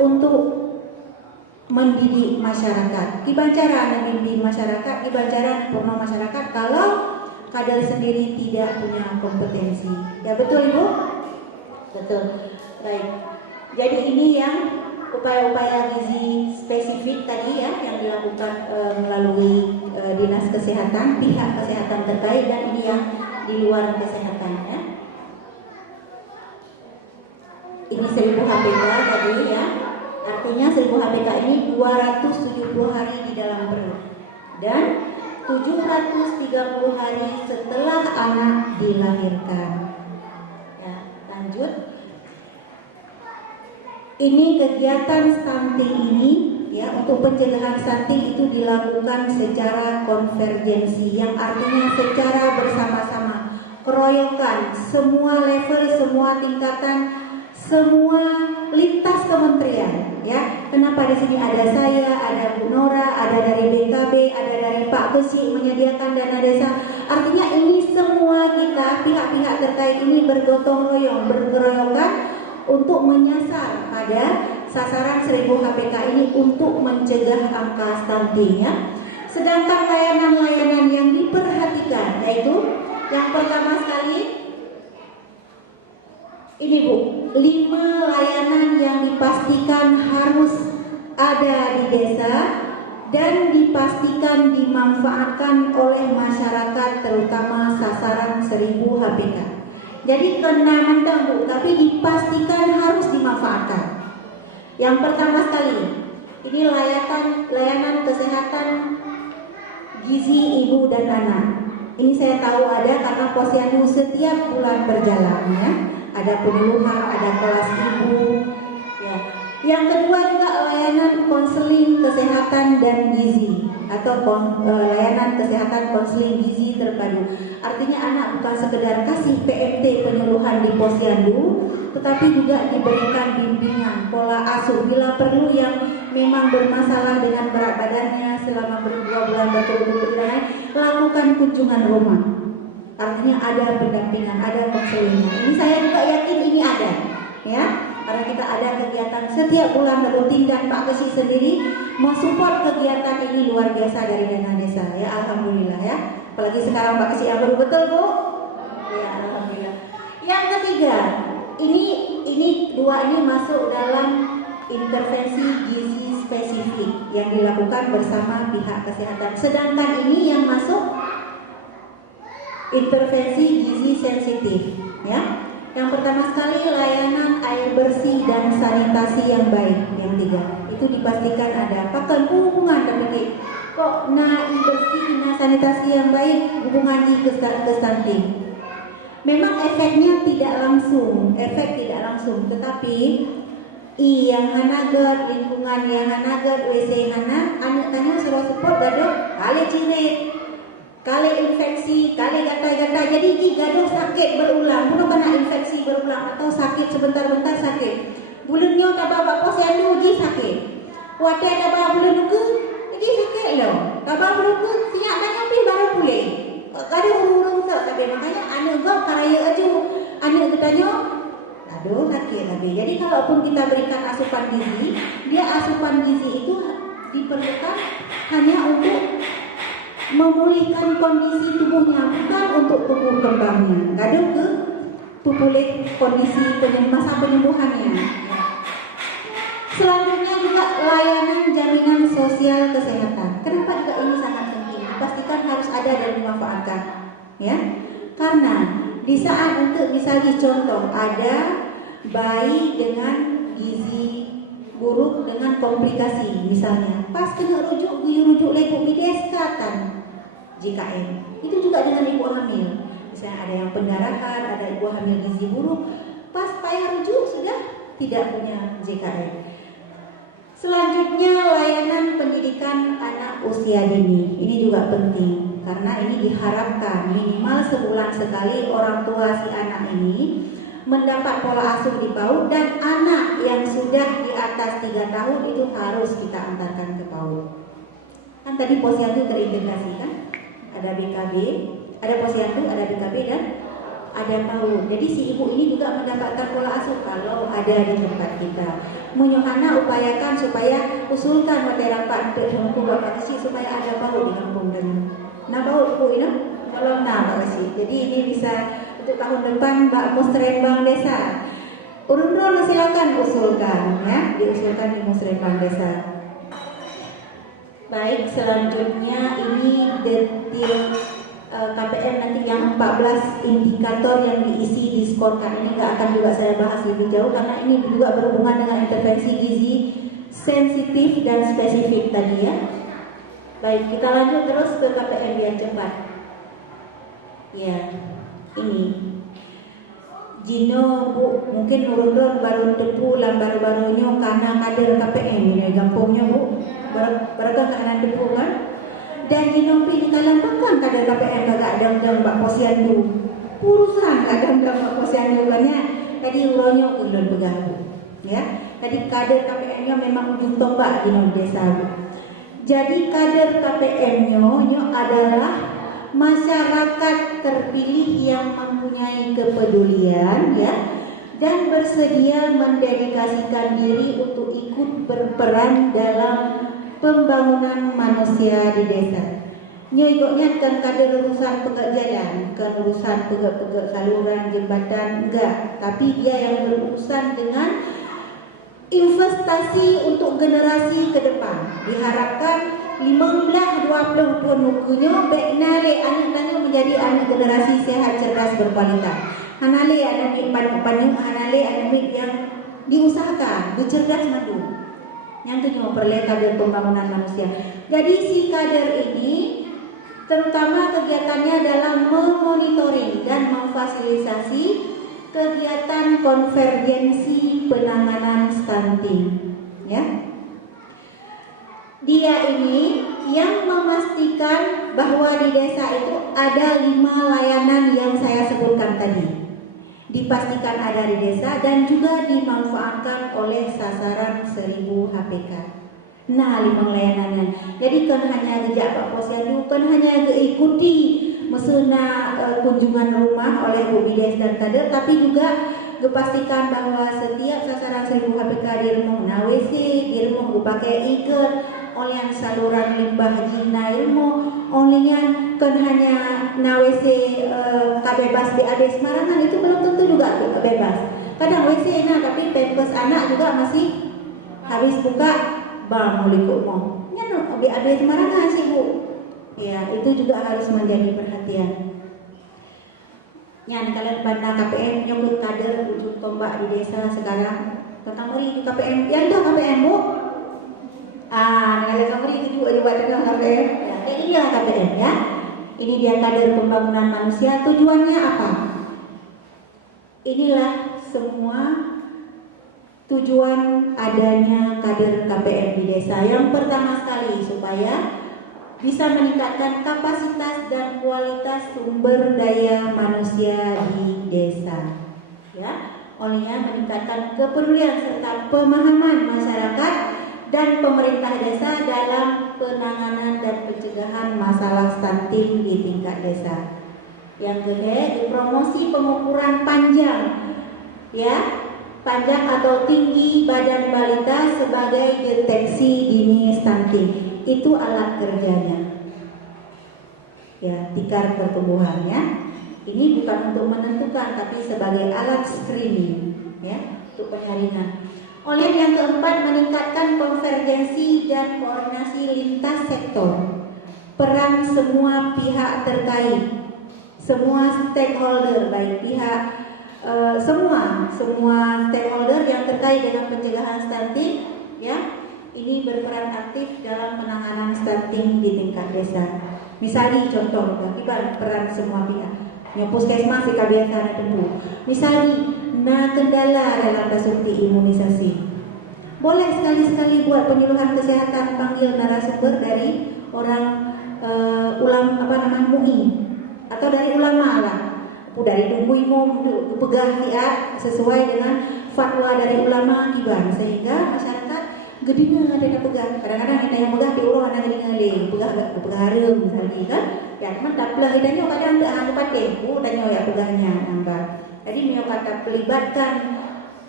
untuk mendidik masyarakat. Dibancara mendidik masyarakat, dibancara porno masyarakat kalau kader sendiri tidak punya kompetensi. Ya betul Ibu? Betul. Baik. Jadi ini yang upaya-upaya gizi spesifik tadi ya yang dilakukan melalui dinas kesehatan, pihak kesehatan terkait, dan ini yang di luar kesehatan ya. Ini 1000 HPK tadi ya. Artinya 1000 HPK ini 270 hari di dalam perut dan 730 hari setelah anak dilahirkan. Ya, lanjut. Ini kegiatan stunting ini ya, untuk pencegahan stunting itu dilakukan secara konvergensi, yang artinya secara bersama-sama, keroyokan, semua level, semua tingkatan, semua lintas kementerian ya. Kenapa di sini ada saya, ada Bu Nora, ada dari BKB, ada dari Pak Besi menyediakan dana desa. Artinya ini semua kita pihak-pihak terkait ini bergotong royong, berkeroyokan untuk menyasar pada sasaran 1000 HPK ini untuk mencegah angka stunting ya. Sedangkan layanan-layanan yang diperhatikan yaitu yang pertama sekali ini Bu, 5 layanan yang dipastikan harus ada di desa dan dipastikan dimanfaatkan oleh masyarakat, terutama sasaran 1000 HPK. Jadi kena mentang Bu, tapi dipastikan harus dimanfaatkan. Yang pertama sekali, ini layanan kesehatan gizi ibu dan anak. Ini saya tahu ada karena Posyandu setiap bulan berjalan ya. Ada penyuluhan, ada kelas ibu ya. Yang kedua juga layanan konseling kesehatan dan gizi atau layanan kesehatan konseling gizi terpadu. Artinya anak bukan sekedar kasih PMT penyuluhan di Posyandu, tetapi juga diberikan bimbingan pola asuh bila perlu yang memang bermasalah dengan berat badannya selama 2 bulan berturut-turut, lakukan kunjungan rumah. Artinya ada pendampingan, ada konselingnya. Ini saya juga yakin ini ada ya. Karena kita ada kegiatan setiap bulan rutin dan Pak Kesi sendiri mensupport kegiatan ini luar biasa dari dana desa ya, alhamdulillah ya. Apalagi sekarang Pak Kesi yang baru, betul Bu? Ya, alhamdulillah. Yang ketiga, ini 2 ini masuk dalam intervensi gizi spesifik yang dilakukan bersama pihak kesehatan. Sedangkan ini yang masuk intervensi gizi sensitif ya. Yang pertama sekali layanan air bersih dan sanitasi yang baik. Yang 3 itu dipastikan ada. Pakai hubungan tapi kok air bersih, sanitasi yang baik hubungan ke stunting. Memang efeknya tidak langsung, tetapi yang hanagat, lingkungan yang hanagat, WC hana, anak tanya suruh support gaduh, kali cirit, kali infeksi, kali gatai-gatai, jadi gaduh sakit berulang, bukan kena infeksi berulang atau sakit sebentar-bentar sakit. Bulannya tak bawa Posyandu lagi sakit. Wadah tak bawa bulan ke, lagi sakit loh. Tak bawa bulan ke, siap tanya pi baru pulih. Gaduh urung tak, tapi makanya anak kau karaya aja, anak bertanya. Aduh sakit tapi. Jadi kalaupun kita berikan asupan gizi, dia asupan gizi itu diperlukan hanya untuk memulihkan kondisi tubuhnya, bukan untuk tumbuh kembangnya. Kadang ke pulih kondisi masa penyembuhannya. Selanjutnya juga layanan jaminan sosial kesehatan. Kenapa juga ini sangat penting? Pastikan harus ada dan dimanfaatkan, ya. Karena di saat untuk misalnya contoh ada bayi dengan gizi buruk dengan komplikasi, misalnya pas kena rujuk lekuk bideskatan JKN, itu juga dengan ibu hamil. Misalnya ada yang pendarahan, ada ibu hamil gizi buruk, pas payah rujuk sudah tidak punya JKN. Selanjutnya layanan pendidikan anak usia dini, ini juga penting karena ini diharapkan minimal sebulan sekali orang tua si anak ini mendapat pola asuh di PAUD, dan anak yang sudah di atas 3 tahun itu harus kita antarkan ke PAUD. Kan tadi Posyandu terintegrasi kan? Ada BKB, ada Posyandu, ada BKB dan ada bau. Jadi si ibu ini juga mendapatkan pola asuh kalau ada di tempat kita. Menyohana upayakan supaya usulkan pada rapat untuk buat kasih supaya ada bau di kampung dan. Nah bau ibu ini kalau kasih. Jadi ini bisa untuk tahun depan Mbak Musrembang Desa. Urun-urun silakan usulkan ya, diusulkan di Musrembang Desa. Baik, selanjutnya ini detil KPM nanti yang 14 indikator yang diisi di scorecard ini nggak akan juga saya bahas lebih jauh karena ini juga berhubungan dengan intervensi gizi sensitif dan spesifik tadi ya. Baik, kita lanjut terus ke KPM biar cepat. Ya, ini Jino Bu, mungkin urun-urun baru depu baru-barunya karena kader KPM ini gampangnya Bu, berapa karena depu kan? Dan Jino pilih kalang pekan kader KPM agak dam-dam Mbak Posyandu, urusan kadang Mbak Posyandu banyak. Tadi uronyo ulun begahu, ya. Tadi kader KPM-nya memang ujung tombak Jino Desa. Jadi kader KPM-nya adalah masyarakat terpilih yang mempunyai kepedulian ya dan bersedia mendedikasikan diri untuk ikut berperan dalam pembangunan manusia di desa. Nyegoknya kan kader urusan pegak jalan, bukan urusan pegak saluran jembatan enggak, tapi dia yang berurusan dengan investasi untuk generasi ke depan. Diharapkan 15-20 penukunya beknale anak-anak menjadi anak generasi sehat, cerdas, berkualitas. Hanale anak panyu hanale anak yang diusahakan, bercerdas madu. Yang kedua perle kader pembangunan manusia. Jadi si kader ini terutama kegiatannya dalam memonitoring dan memfasilitasi kegiatan konvergensi penanganan stunting, ya. Dia ini yang memastikan bahwa di desa itu ada 5 layanan yang saya sebutkan tadi. Dipastikan ada di desa dan juga dimanfaatkan oleh sasaran 1000 HPK. Nah, 5 layanannya. Jadi kan hanya jejak Pak Posyandu, kan hanya diikuti mesena kunjungan rumah oleh Bu Bides dan kader, tapi juga dipastikan bahwa setiap sasaran 1000 HPK di rumah na WC, di rumah pakai ikat, oleh saluran limbah jina ilmu, olehnya kan hanya na WC kabebas di ade Semarangan itu belum tentu juga bebas. Kadang WC na tapi pampers anak juga masih habis buka bang mulikuk mau. Ya no, di ade Semarangan sih Bu. Ya, itu juga harus menjadi perhatian. Yang kalian bandar KPM nyokut kader ujung tombak di desa sekarang tentang di KPM. Yang dah KPM Bu. Negara Kamri itu juga buat dengan KPM. Ya, inilah KPM ya. Ini dia kader pembangunan manusia. Tujuannya apa? Inilah semua tujuan adanya kader KPM di desa. Yang pertama sekali supaya bisa meningkatkan kapasitas dan kualitas sumber daya manusia di desa. Ya, olehnya meningkatkan kepedulian serta pemahaman masyarakat dan pemerintah desa dalam penanganan dan pencegahan masalah stunting di tingkat desa. Yang kedua, dipromosi pengukuran panjang, ya, panjang atau tinggi badan balita sebagai deteksi dini stunting. Itu alat kerjanya, ya, tikar pertumbuhannya. Ini bukan untuk menentukan, tapi sebagai alat screening, ya, untuk penyaringan. Oleh yang keempat, meningkatkan konvergensi dan koordinasi lintas sektor. Peran semua pihak terkait, semua stakeholder, baik pihak semua stakeholder yang terkait dengan pencegahan stunting, ya, ini berperan aktif dalam penanganan stunting di tingkat desa. Misalnya contoh, akibat peran semua pihak. Yang puskesmas kebiasaan itu. Misalnya, kendala dalam suntik imunisasi. Boleh sekali-sekali buat penyuluhan kesehatan, panggil narasumber dari orang MUI atau dari ulama lah. Dari tunggu imum pegah fiat sesuai dengan fatwa dari ulama kibar, sehingga masyarakat gedenya ada pegang. Kadang-kadang kita yang pegang di urang ada gedenya pegang harum misalnya kan. Ya, teman tak pelah hidanya kadang tak pakai bu tanya ya pegahnya. masyarakat. Jadi Mio kata pelibatkan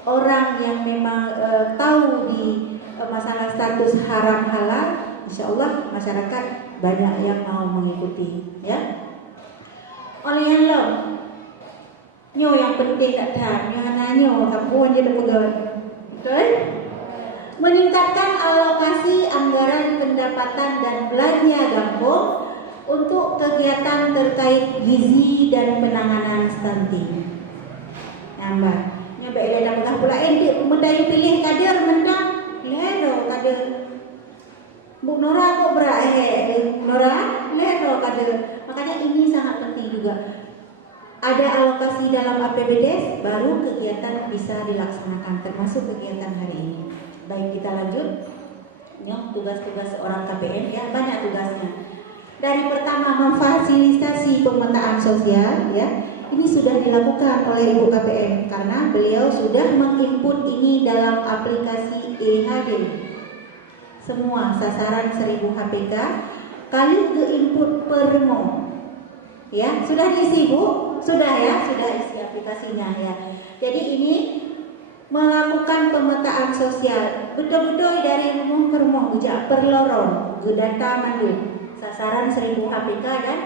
orang yang memang tahu di masalah status haram halal, insya Allah masyarakat banyak yang mau mengikuti, ya. Oleh yang lo, Nyo yang penting tak tahu, yang nanya kapuan dia pegang, betul? Meningkatkan alokasi anggaran pendapatan dan belanja kampung untuk kegiatan terkait gizi dan penanganan stunting. Nambah, nyoba ada pegah pula dia mendai pilih kader mendang, lero kader. Bu Nora kok Nora lero kader. Makanya ini sangat penting juga. Ada alokasi dalam APBD, baru kegiatan bisa dilaksanakan, termasuk kegiatan hari ini. Baik, kita lanjut. Ini tugas-tugas seorang KPM, ya, banyak tugasnya. Dari pertama memfasilitasi pemetaan sosial, ya, ini sudah dilakukan oleh Ibu KPM karena beliau sudah menginput ini dalam aplikasi EHD. Semua sasaran 1000 HPK kali ke input permo. Ya, sudah diisi Bu? Sudah ya, sudah isi aplikasinya ya. Jadi ini melakukan pemetaan sosial betul-betul dari rumah ke rumah, bujak per lorong, ke data mandu, sasaran 1000 HPK dan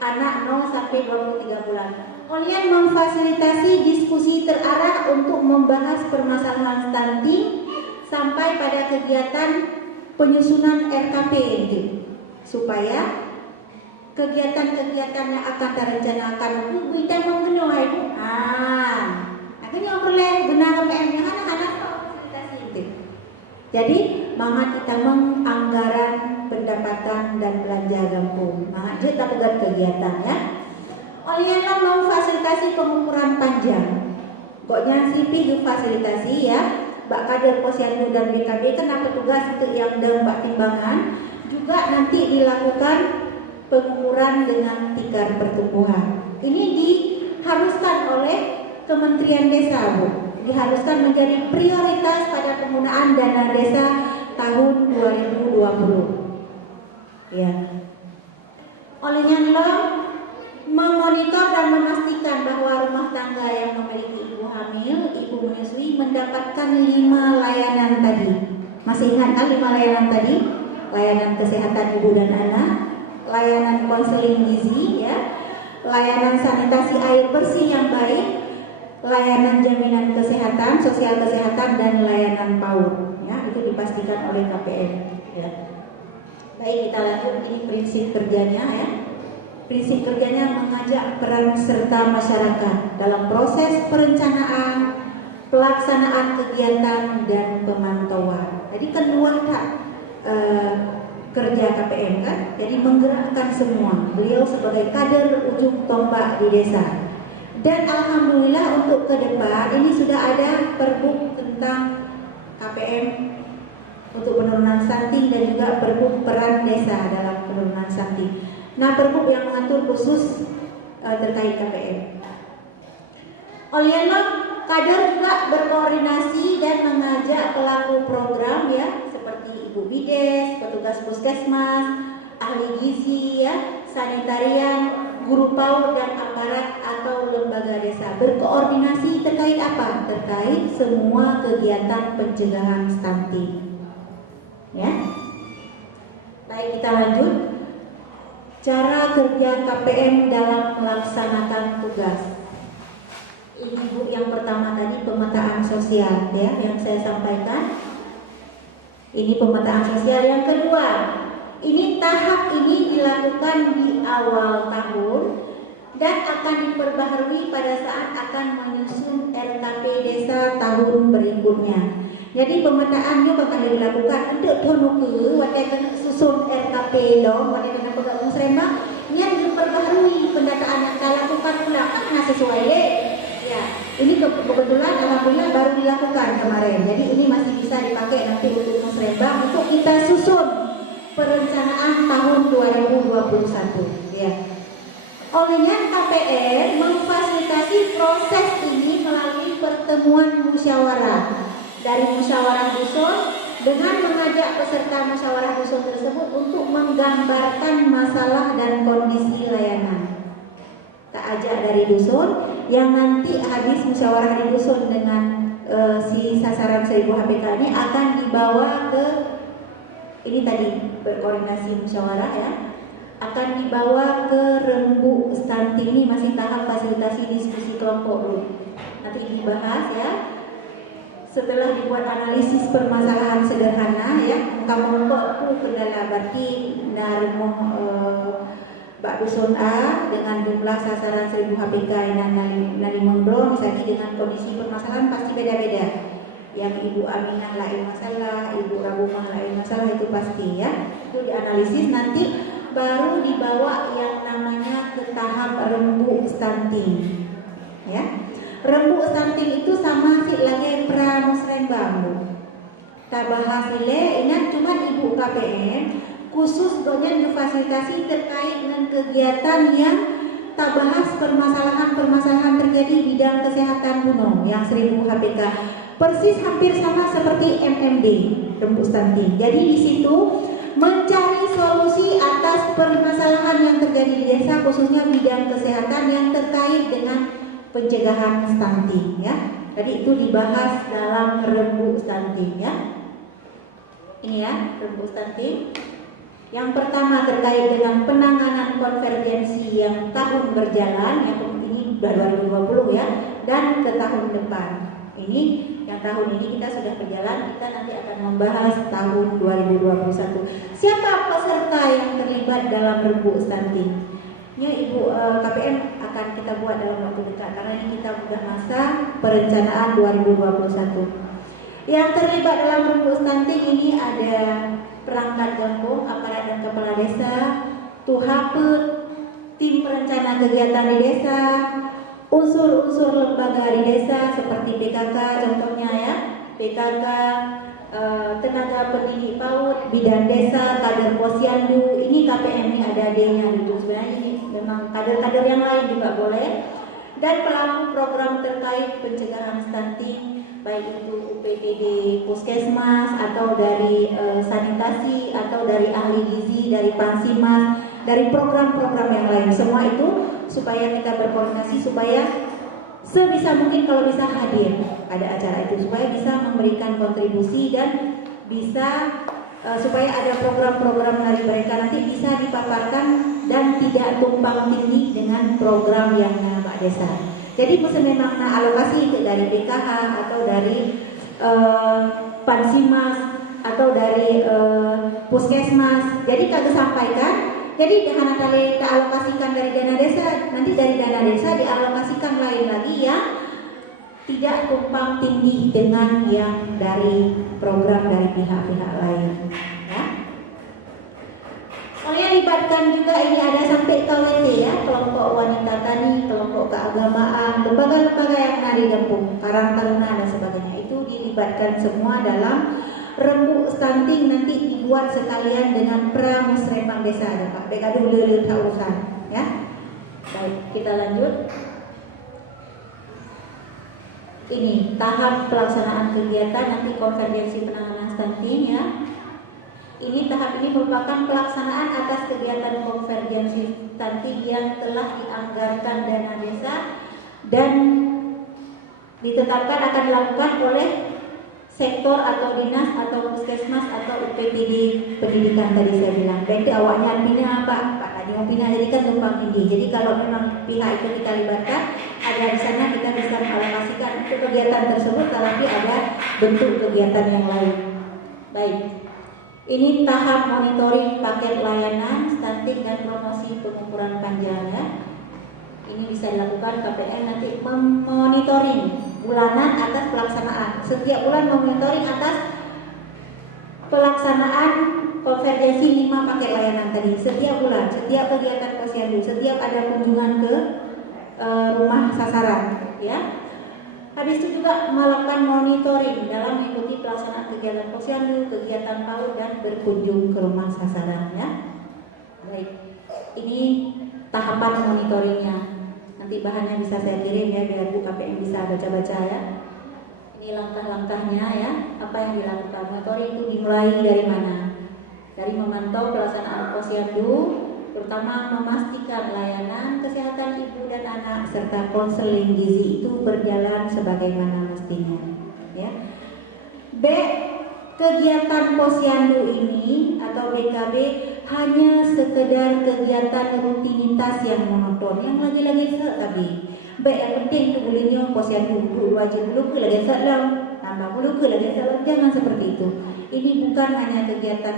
anak 0 sampai 23 bulan. Kemudian memfasilitasi diskusi terarah untuk membahas permasalahan stunting sampai pada kegiatan penyusunan RKP itu, supaya kegiatan-kegiatan yang akan direncanakan kita mengenai aku yang perlu benar KPM yang anak-anak fasilitasi itu. Jadi mangat kita menganggaran pendapatan dan belanja kampung, mangat kita pegat kegiatan ya. Oleh yang memfasilitasi pengukuran panjang, pokoknya sipi fasilitasi ya. Bak kader posyandu dan BKB kenapa tugas untuk yang dan bak timbangan juga nanti dilakukan pengukuran dengan tikar pertumbuhan. Ini diharuskan oleh Kementerian Desa, Bu. Diharuskan menjadi prioritas pada penggunaan dana desa tahun 2020. Ya. Olehnya memonitor dan memastikan bahwa rumah tangga yang memiliki ibu hamil, ibu menyusui mendapatkan 5 layanan tadi. Masih ingat kan 5 layanan tadi? Layanan kesehatan ibu dan anak, layanan konseling gizi, ya, layanan sanitasi air bersih yang baik, layanan jaminan kesehatan, sosial kesehatan, dan layanan PAUD. Ya, itu dipastikan oleh KPM. Ya. Baik, kita lanjut. Ini prinsip kerjanya ya. Prinsip kerjanya mengajak peran serta masyarakat dalam proses perencanaan, pelaksanaan kegiatan, dan pemantauan. Jadi kedua kerja KPM kan, jadi menggerakkan semua. Beliau sebagai kader ujung tombak di desa. Dan alhamdulillah untuk ke depan ini sudah ada perbuk tentang KPM untuk penurunan stunting dan juga perbuk peran desa dalam penurunan stunting. Nah, perbuk yang mengatur khusus terkait KPM. Oleh kader juga berkoordinasi dan mengajak pelaku program ya, seperti Ibu Bides, petugas puskesmas, ahli gizi ya, sanitarian, guru PAUD dan aparat atau lembaga desa berkoordinasi terkait apa? Terkait semua kegiatan pencegahan stunting. Ya. Baik, kita lanjut. Cara kerja KPM dalam melaksanakan tugas. Ini Bu yang pertama tadi pemetaan sosial ya yang saya sampaikan. Ini pemetaan sosial. Yang kedua, ini tahap ini dilakukan di awal tahun dan akan diperbaharui pada saat akan menyusun RKP desa tahun berikutnya. Jadi pemetaan juga akan dilakukan untuk tahun ke waktu kena susun RKP lo, waktu kena pegang Musrembang, yang diperbaharui pendataan yang kita lakukan pula karena sesuai deh. Ya, ini kebetulan alhamdulillah baru dilakukan kemarin. Jadi ini masih bisa dipakai nanti untuk Musrembang untuk kita susun perencanaan tahun 2021. Ya. Olehnya KPM memfasilitasi proses ini melalui pertemuan musyawarah. Dari musyawarah dusun dengan mengajak peserta musyawarah dusun tersebut untuk menggambarkan masalah dan kondisi layanan. Tak ajak dari dusun, yang nanti habis musyawarah di dusun dengan si sasaran 1000 HPK ini akan dibawa ke, ini tadi berkoordinasi musyawarah ya, akan dibawa ke Rembu Stunting. Ini masih tahap fasilitasi diskusi kelompok dulu. Nanti dibahas ya. Setelah dibuat analisis permasalahan sederhana ya, kamu kelompok kendala berarti naruh Bak Dusun A dengan jumlah sasaran 1000 HPK yang nali mendro, misalnya dengan kondisi permasalahan pasti beda-beda. Yang Ibu Aminah lain masalah, Ibu Rabumah lain masalah, itu pasti ya. Itu dianalisis, nanti baru dibawa yang namanya ke tahap Rembu Stunting ya. Rembu Stunting itu sama si lagi pramusrembang Bu. Tak bahas nilai, ingat cuma Ibu KPM khusus dojen fasilitasi terkait dengan kegiatan yang tak bahas permasalahan terjadi di bidang kesehatan gunung yang 1000 HPK. Persis hampir sama seperti MMD, Rembu Stunting. Jadi di situ mencari solusi atas permasalahan yang terjadi di desa, khususnya bidang kesehatan yang terkait dengan pencegahan stunting ya. Jadi itu dibahas dalam Rembu Stunting ya. Ini ya, Rembu Stunting. Yang pertama terkait dengan penanganan konvergensi yang tahun berjalan, yang ini sudah 2020 ya, dan ke tahun depan. Ini yang tahun ini kita sudah berjalan, kita nanti akan membahas tahun 2021. Siapa peserta yang terlibat dalam Rembu Stunting? Ini Ibu KPM akan kita buat dalam waktu dekat, karena ini kita sudah masa perencanaan 2021. Yang terlibat dalam Rembu Stunting ini ada perangkat gabung, aparat dan kepala desa, tuhaput, tim perencana kegiatan di desa, unsur-unsur lembaga di desa seperti PKK contohnya ya, PKK, tenaga pendidik PAUD, bidan desa, kader posyandu. Ini KPM ini ada D-nya gitu. Sebenarnya ini memang kader-kader yang lain juga boleh. Dan pelaku program terkait pencegahan stunting, baik itu UPTD Puskesmas atau dari sanitasi atau dari ahli gizi, dari Pansimas, dari program-program yang lain. Semua itu supaya kita berkoordinasi, supaya sebisa mungkin kalau bisa hadir pada acara itu, supaya bisa memberikan kontribusi dan bisa supaya ada program-program dari mereka nanti bisa dipaparkan dan tidak tumpang tindih dengan program yang Pak Desa. Jadi memang alokasi dari BKH atau dari Pansimas atau dari Puskesmas. Jadi kami sampaikan. Jadi dengan kita alokasikan dari dana desa, nanti dari dana desa dialokasikan lain lagi yang tidak tumpang tindih dengan yang dari program dari pihak-pihak lain. Ya. Soalnya libatkan juga ini ada sampai KWT ya, kelompok wanita tani, kelompok keagamaan, lembaga-lembaga yang ada di Lampung, Karang Taruna dan sebagainya, itu dilibatkan semua dalam Rembu Stunting. Nanti dibuat sekalian dengan pramusrembang desa ada Pak. Baik aduh leuleut urusan ya. Baik, kita lanjut. Ini tahap pelaksanaan kegiatan nanti konvergensi penanganan stunting ya. Ini tahap ini merupakan pelaksanaan atas kegiatan konvergensi stunting yang telah dianggarkan dana desa dan ditetapkan akan dilakukan oleh sektor atau dinas atau puskesmas atau UPTD pendidikan tadi saya bilang. Berarti awaknya pina apa? Pak tadi mau pina jadi kan tumpang tindih. Jadi kalau memang pihak itu kita libatkan, ada di sana kita bisa mengalokasikan untuk kegiatan tersebut, tetapi ada bentuk kegiatan yang lain. Baik. Ini tahap monitoring paket layanan stunting dan promosi pengukuran panjang ya. Ini bisa dilakukan KPM nanti memonitoring bulanan atas pelaksanaan. Setiap bulan memonitoring atas pelaksanaan konvergensi 5 paket layanan tadi. Setiap bulan, setiap kegiatan posyandu, setiap ada kunjungan ke rumah sasaran, ya. Habis itu juga melakukan monitoring dalam mengikuti pelaksanaan kegiatan posyandu, kegiatan PAUD dan berkunjung ke rumah sasaran, ya. Baik, ini tahapan monitoringnya. Nanti bahannya bisa saya kirim ya biar Bu KPM bisa baca-baca ya. Ini langkah-langkahnya ya. Apa yang dilakukan? Monitoring itu dimulai dari mana? Dari memantau pelaksanaan posyandu, terutama memastikan layanan kesehatan ibu dan anak serta konseling gizi itu berjalan sebagaimana mestinya. Ya. B. Kegiatan posyandu ini atau BKB hanya sekedar kegiatan rutinitas yang monoton, yang lagi-lagi tadi. Baik, yang penting itu bolehnya posyandu dulu wajib dulu ke lagi salam, tambah dulu ke lagi salam, jangan seperti itu. Ini bukan hanya kegiatan,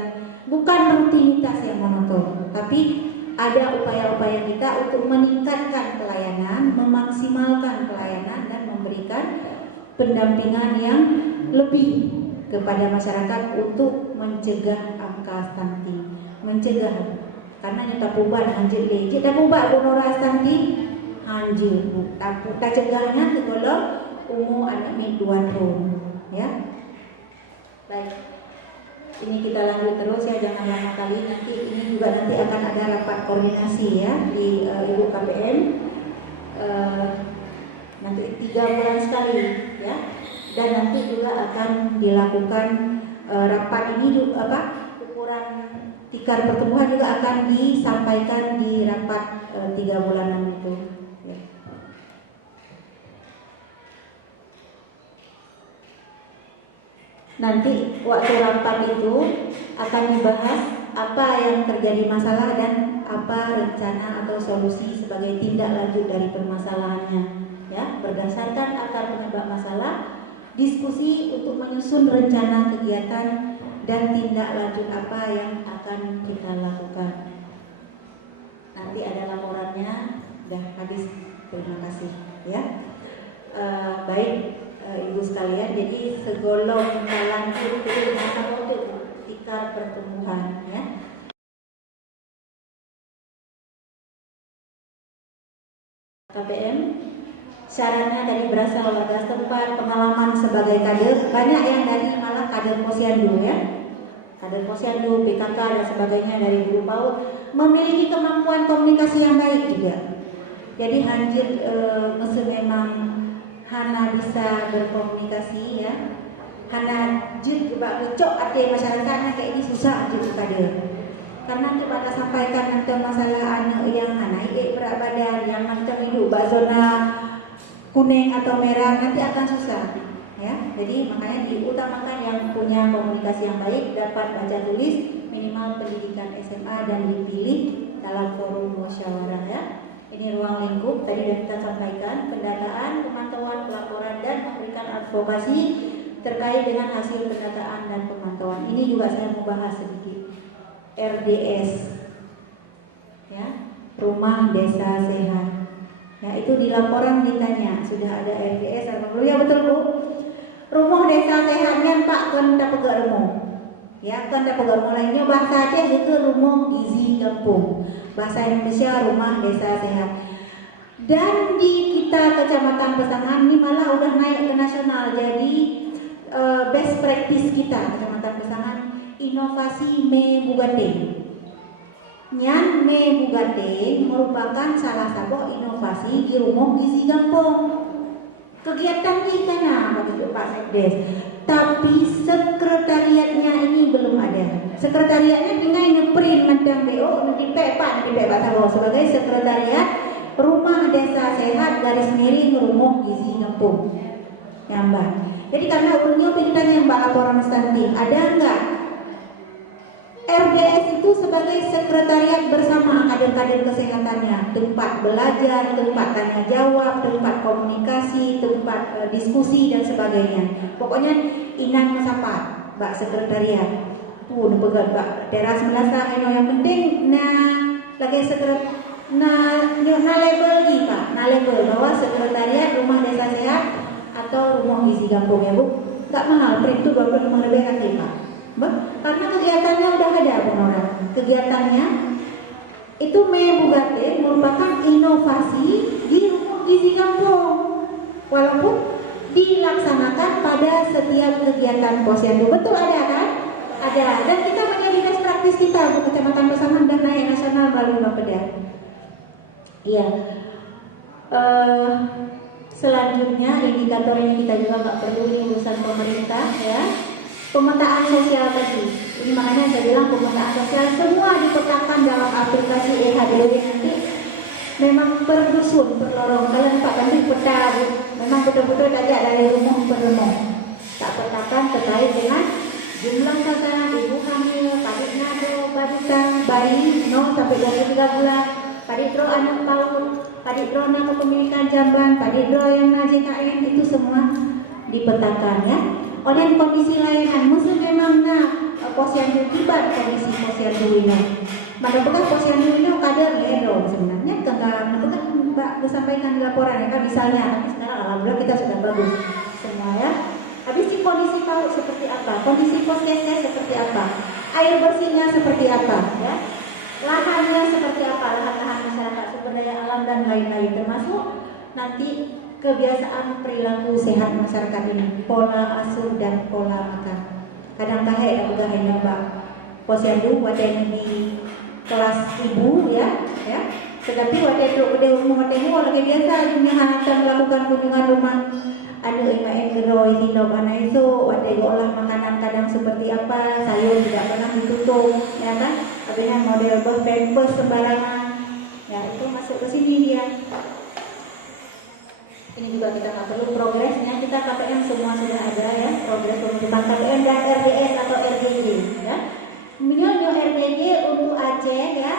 bukan rutinitas yang monoton, tapi ada upaya-upaya kita untuk meningkatkan pelayanan, memaksimalkan pelayanan dan memberikan pendampingan yang lebih kepada masyarakat untuk mencegah angka stunting, mencegah karena nyata pubat hanjir lejit dan pubat bonora stunting hanjir tak cegahnya ke golong umur anak mingguan tahun ya. Baik, ini kita lanjut terus ya, jangan lama kali, nanti ini juga nanti akan ada rapat koordinasi ya di Ibu KPM nanti 3 bulan sekali ya. Dan nanti juga akan dilakukan rapat ini juga ukuran tikar pertumbuhan juga akan disampaikan di rapat 3 bulanan itu. Ya. Nanti waktu rapat itu akan dibahas apa yang terjadi masalah dan apa rencana atau solusi sebagai tindak lanjut dari permasalahannya. Ya, berdasarkan akar penyebab masalah, diskusi untuk menyusun rencana kegiatan dan tindak lanjut apa yang akan kita lakukan. Nanti ada laporannya. Dah habis. Terima kasih ya. Baik Ibu sekalian, jadi segolong lanjut untuk tikar pertumbuhan ya. KPM syaratnya dari berasal warga setempat, pengalaman sebagai kader, banyak yang dari malah kader posyandu ya, kader posyandu, PKK dan sebagainya dari guru PAUD, memiliki kemampuan komunikasi yang baik juga. Jadi hanjir memang hana bisa berkomunikasi ya, hana jut coba ucok arti masyarakatnya kayak ini susah jut kader. Karena coba kita sampaikan tentang masalah anak yang hana berat badan, yang macam hidup zona kuning atau merah nanti akan susah ya. Jadi makanya diutamakan yang punya komunikasi yang baik, dapat baca tulis, minimal pendidikan SMA dan dipilih dalam forum musyawarah ya. Ini ruang lingkup tadi sudah kita sampaikan, pendataan, pemantauan, pelaporan dan memberikan advokasi terkait dengan hasil pendataan dan pemantauan. Ini juga saya mau bahas sedikit. RDS ya, Rumah Desa Sehat. Ya, itu di laporan ditanya sudah ada RDS atau belum? Ya betul Bu. Rumah Desa Sehatnya Pak kan dapat pegang rumah. Ya kan dapat pegang rumah lainnya bahasa Aceh itu rumah gizi kampung. Bahasa Indonesia Rumah Desa Sehat. Dan di kita Kecamatan Pesangan ini malah udah naik ke nasional. Jadi best practice kita Kecamatan Pesangan inovasi Me Bugate. Nyan Me Bugate merupakan salah satu inovasi di rumah gizi kampung. Kegiatan kita begitu Pak Sekdes. Tapi sekretariatnya ini belum ada. Sekretariatnya tinggal ngeprint macam BO nanti Pak Tahu sebagai sekretariat Rumah Desa Sehat garis miring rumah gizi kampung. Gambar. Jadi karena umumnya kita yang laporan stunting ada enggak? RDS itu sebagai sekretariat bersama kader-kader kesehatannya, tempat belajar, tempat tanya jawab, tempat komunikasi, tempat diskusi dan sebagainya. Pokoknya inang mesapat, Mbak sekretariat. Tuh pegang Mbak teras melasa yang penting lagi sekretariat label di Pak, label bahwa sekretariat Rumah Desa Sehat atau Rumah Gizi Kampung ya Bu. Enggak mahal, print itu 25 lebih kan Pak. Karena kegiatannya udah ada orang. Kegiatannya itu Me Bugate merupakan inovasi di Rumah Gizi Kampung. Walaupun dilaksanakan pada setiap kegiatan posyandu. Betul ada kan? Ada. Dan kita menjadi best practice kita untuk Kecamatan Pesangan dan naik nasional melalui Bapeda. Iya. Selanjutnya indikator ini kita juga nggak perlu, ini urusan pemerintah ya. Pemetaan sosial tadi, ini makanya saya bilang pemetaan sosial semua dipetakan dalam aplikasi EHDW nanti. Memang per dusun, per lorong, kalian Pak Kanti peta, memang betul-betul ajak dari rumah ke rumah. Tak petakan terkait dengan jumlah sasaran ibu hamil, padik nado, balita, bayi 0 sampai 23 bulan, padik dro anak tahun, padik dro anak kepemilikan jamban, padik dro yang JKN, itu semua dipetakan ya. Oleh kondisi layanan, musuh memang posyandu tiba kondisi posyandu ini. Maka bekas posyandu ini kader lero sebenarnya karena Mbak disampaikan di laporan ya kan misalnya, tapi sekarang alhamdulillah kita sudah bagus semua ya. Habis di kondisi tahu seperti apa, kondisi poskesnya seperti apa, air bersihnya seperti apa ya, lahannya seperti apa, lahan-lahan masyarakat sumber daya alam dan lain-lain, termasuk nanti kebiasaan perilaku sehat masyarakat ini, pola asuh dan pola makan. Kadang-kadang ada juga hendak Mbak posyandu wadah di kelas ibu ya. Tetapi wadah rumah wadah lagi biasa dunia akan melakukan kunjungan rumah anu imaen geroi tino mana itu wadah olah makanan kadang seperti apa, sayur tidak pernah ditutup ya kan, adanya model pampers sembarangan ya, itu masuk ke sini dia. Ini juga kita nggak perlu progresnya, kita KPM semua sudah ada ya, progres pembentukan KPM dan RDS atau RDG ya. Minyak RDG untuk Aceh ya,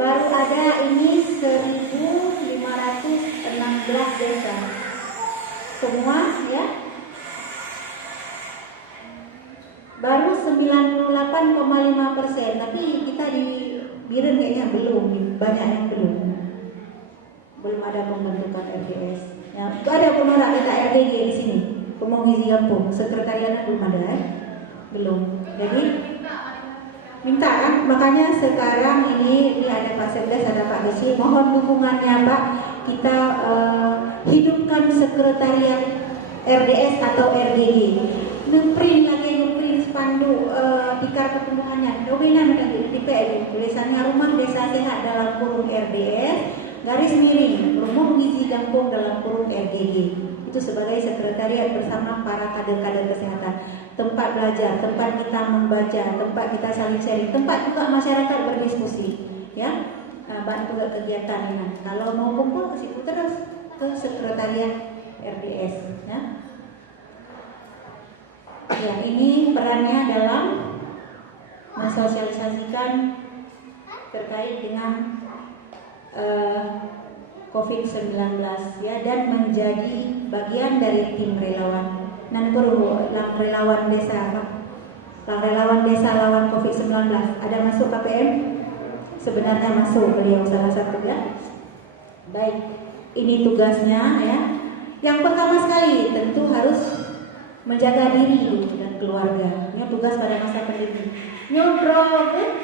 baru ada ini 1.516 desa semua ya, baru 98,5%, tapi kita di Biren kayaknya belum, banyak yang belum ada pembentukan RDS. Ya, ada penolak kita RDG di sini, pemongisi kampung, sekretariatnya belum ada, belum. Jadi minta kan, makanya sekarang ini ada Pak Sekdes, ada Pak Desi, mohon dukungannya Pak, kita hidupkan sekretariat RDS atau RDG, ngeprint spanduk tikar pertumbuhannya, dominan di PL, tulisannya Rumah Desa Sehat dalam kurung RDS, garis miring rumah gizi kampung dalam kurung RGG. Itu sebagai sekretariat bersama para kader-kader kesehatan, tempat belajar, tempat kita membaca, tempat kita saling sharing, tempat juga masyarakat berdiskusi ya, bantu kegiatan ini. Kalau mau kumpul ke situ terus ke sekretariat RDS ya. Ya, ini perannya dalam mensosialisasikan terkait dengan COVID-19 ya, dan menjadi bagian dari tim relawan. Nan relawan desa, relawan desa lawan COVID-19 ada masuk KPM? Sebenarnya masuk, beliau salah satu ya. Baik, ini tugasnya ya. Yang pertama sekali tentu harus menjaga diri dan keluarga. Ini tugas pada masa pandemi. Nyodro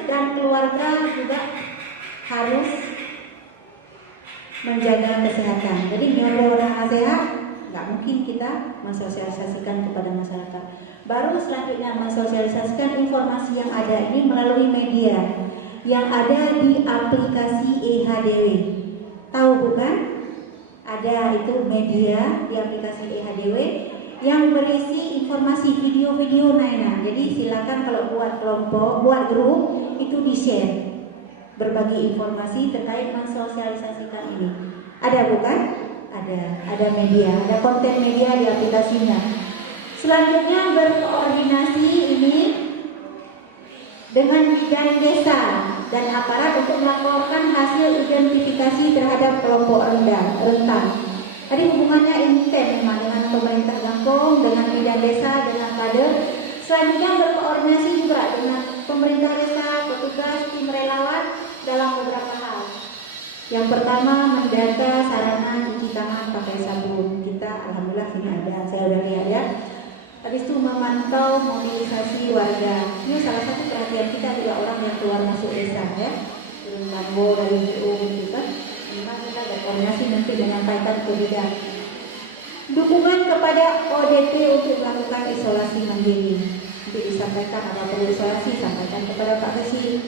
dan keluarga juga harus menjaga kesehatan. Jadi nyodro orang sehat, nggak mungkin kita mensosialisasikan kepada masyarakat. Baru selanjutnya mensosialisasikan informasi yang ada ini melalui media yang ada di aplikasi EHDW. Tahu bukan? Ada itu media di aplikasi EHDW yang berisi informasi video-video lainnya. Jadi silakan kalau buat kelompok, buat grup itu di-share. Berbagi informasi terkait mensosialisasikan ini. Ada bukan? Ada media, ada konten media di aplikasinya. Selanjutnya berkoordinasi ini dengan bidang desa dan aparat untuk melaporkan hasil identifikasi terhadap kelompok rentan. Tadi hubungannya intens memang dengan pemerintah kampung, dengan bidang desa, dengan kader. Selanjutnya berkoordinasi juga dengan pemerintah desa, petugas, tim relawan dalam beberapa hal. Yang pertama, mendata sarana cuci tangan pakai sabun. Kita alhamdulillah sini ada, saya udah lihat ya. Habis itu memantau mobilisasi warga. Ini salah satu perhatian kita juga orang yang keluar masuk desa ya. Lambo dari BU gitu kan. Memang kita berkoordinasi nanti menyampaikan ke bidang. Dukungan kepada ODP untuk melakukan isolasi mandiri. Nanti disampaikan apa perlu isolasi, sampaikan kepada Pak Desi.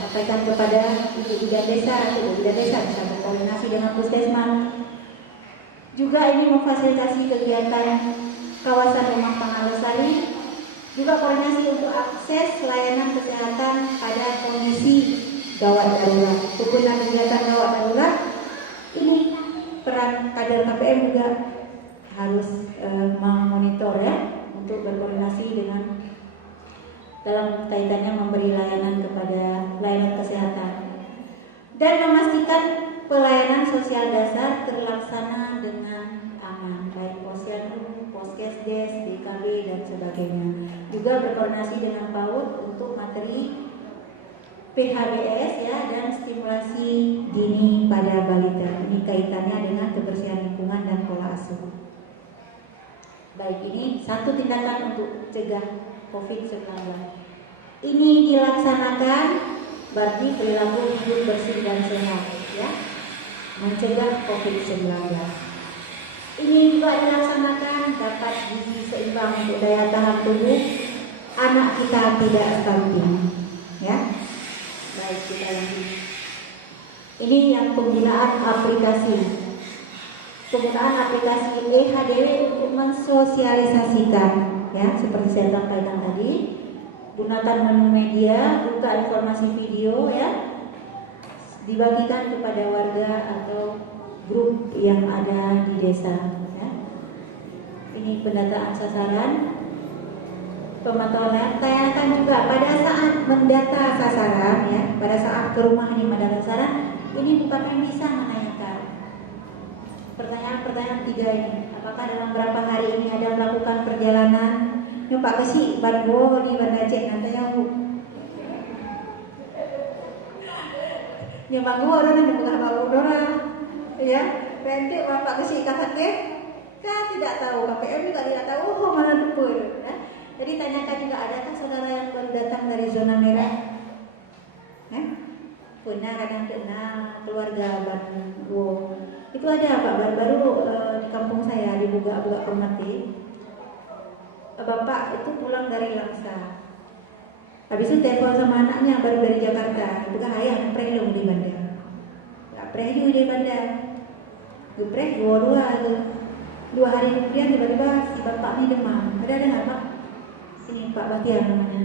Sampaikan kepada ibu bidan desa bisa berkoordinasi dengan puskesmas. Juga ini memfasilitasi kegiatan kawasan rumah tangga lestari Juga koordinasi untuk akses layanan kesehatan pada kondisi gawat darurat. Penggunaan kegiatan gawat darurat ini peran kader KPM juga harus memonitor ya, untuk berkoordinasi dengan dalam kaitannya memberi layanan kepada layanan kesehatan dan memastikan pelayanan sosial dasar terlaksana dengan aman, baik posyandu, poskesdes, DKB dan sebagainya. Juga berkoordinasi dengan PAUD untuk materi PHBS ya, dan stimulasi dini pada balita. Ini kaitannya dengan kebersihan lingkungan dan pola asuh. Baik, ini satu tindakan untuk cegah COVID-19. Ini dilaksanakan berarti perilaku hidup bersih dan sehat ya, mencegah COVID-19. Ini juga dilaksanakan dapat gizi seimbang untuk daya tahan tubuh anak kita tidak stunting ya. Baik, kita lanjut. Ini yang penggunaan aplikasi EHDW untuk mensosialisasikan ya, seperti saya sampaikan tadi, gunakan menu media, buka informasi video ya, dibagikan kepada warga atau grup yang ada di desa ya. Ini pendataan sasaran, pemantauan tanyakan juga pada saat mendata sasaran ya, pada saat ke rumah ini mendata sasaran, ini bukan bisa menanyakan pertanyaan 3 ini. Apakah dalam berapa hari ini ada melakukan perjalanan? Yung Pak Kesi, Banbo di Banda Aceh nanti yang yung Banbo orang yang bukan Banbo orang, ya. Nanti Pak Kesi katanya kan tidak tahu, KPM juga tidak tahu, oh mana depul. Ya. Jadi tanyakan juga, adakah saudara yang baru datang dari zona merah? Punya kadang-kadang keluarga Banbo. Itu ada Pak baru di kampung saya di Buga Permati. Bapak itu pulang dari Langsa. Habis itu telepon sama anaknya baru dari Jakarta. Itu kan ayah prelung di bandar. Gak prelung di bandar. Geprek dua hari kemudian tiba-tiba si bapak ini demam. Ada nggak Pak? Ini Pak Batiar namanya.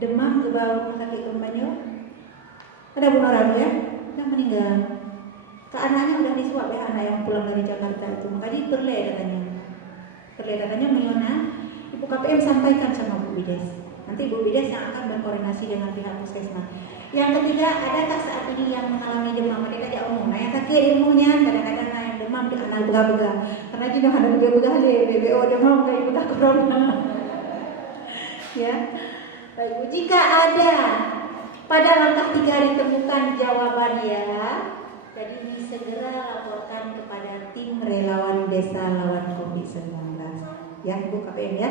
Demam ke bawah sakit rumahnya. Ada bunuh orang ya? Udah meninggal. Ke anaknya udah disuap ya, anak yang pulang dari Jakarta itu. Makanya perle katanya Miona, Ibu KPM sampaikan sama Bu Bides. Nanti Bu Bides yang akan berkoordinasi dengan pihak puskesmas. Yang ketiga, adakah saat ini yang mengalami demam? Mereka aja umum. Nah yang sakit ilmunya kadang-kadang yang demam di anak bega-bega. Karena kita ada bega-bega deh, BBO demam kayak ibu tak corona. Ya, baik. Jika ada pada langkah 3 ditemukan jawabannya, jadi segera laporkan kepada tim relawan desa lawan COVID-19 ya Bu KPM ya.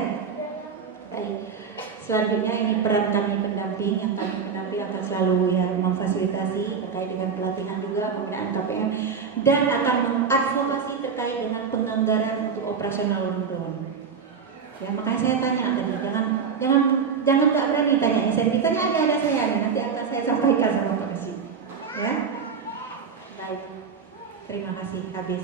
Baik, selanjutnya ini peran kami pendamping, yang kami pendamping akan selalu ya memfasilitasi terkait dengan pelatihan juga penggunaan KPM dan akan mengadvokasi terkait dengan penganggaran untuk operasional lockdown. Ya makanya saya tanya tadi, jangan nggak berani tanya, saya ditanya ada saya, nanti akan saya sampaikan sama Pak Kesi. Ya. Baik. Terima kasih, habis.